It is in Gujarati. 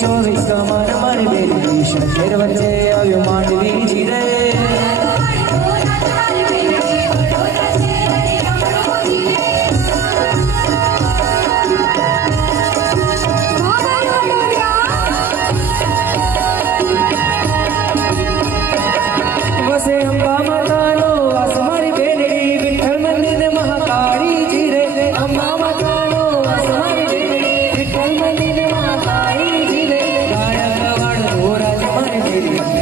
24 કમાન મારી બેરી શેર વચ્ચે આવ્યો માંડવી જીરે વસે અંબા માતાનો વાસ મારી બેનડી વિઠ્ઠલ મંદિર મહાકાળી જીરે અંબા માતાનો વાસ મારી બેનડી વિઠ્ઠલ મંદિર મહાકાળી જીરે ગાયક વાળ ધોરાજ મારી બેરી